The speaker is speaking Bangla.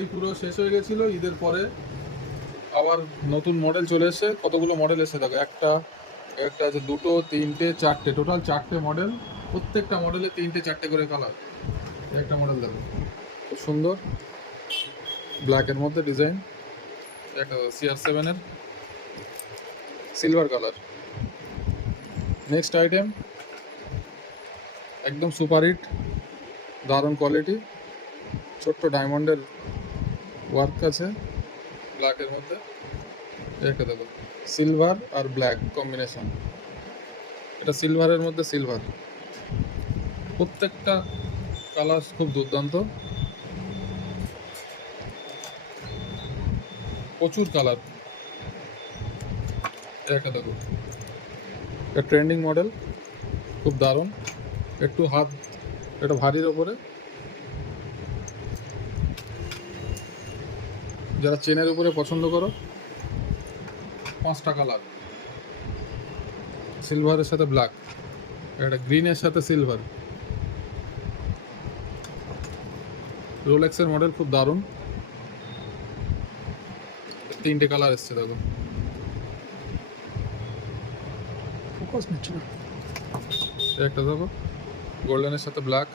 বডি পুরো শেষ হয়ে গেছিলো ঈদের পরে, আবার নতুন মডেল চলে এসেছে। কতগুলো মডেল এসে দেখো, একটা একটা আছে, দুটো, তিনটে, চারটে, টোটাল চারটে মডেল। প্রত্যেকটা মডেলে তিনটে চারটে করে কালার। একটা মডেল দেখো, খুব সুন্দর, ব্ল্যাকের মধ্যে ডিজাইন। একটা CR7-এর সিলভার কালার। নেক্সট আইটেম, একদম সুপার হিট, দারুণ কোয়ালিটি, ছোট্ট ডায়মন্ডের ওয়ার্ক আছে ব্ল্যাকের মধ্যে। একটা দেখো, সিলভার আর ব্ল্যাক কম্বিনেশন, এটা সিলভারের মধ্যে সিলভার। প্রত্যেকটা কালার খুব দুর্দান্ত, প্রচুর কালার। একটা দেখো, এটা ট্রেন্ডিং মডেল, খুব দারুণ, একটু হাত, এটা ভারীর ওপরে। যারা চেনের উপরে পছন্দ করো, 5টা কালার, সিলভারের সাথে ব্ল্যাক, এটা গ্রিনের সাথে সিলভার। রোলেক্সের মডেল, খুব দারুণ, 3টে কালার এসছে দেখো। ফোকাস নিচ্ছে না। একটা দেখো, গোল্ডেনের সাথে ব্ল্যাক,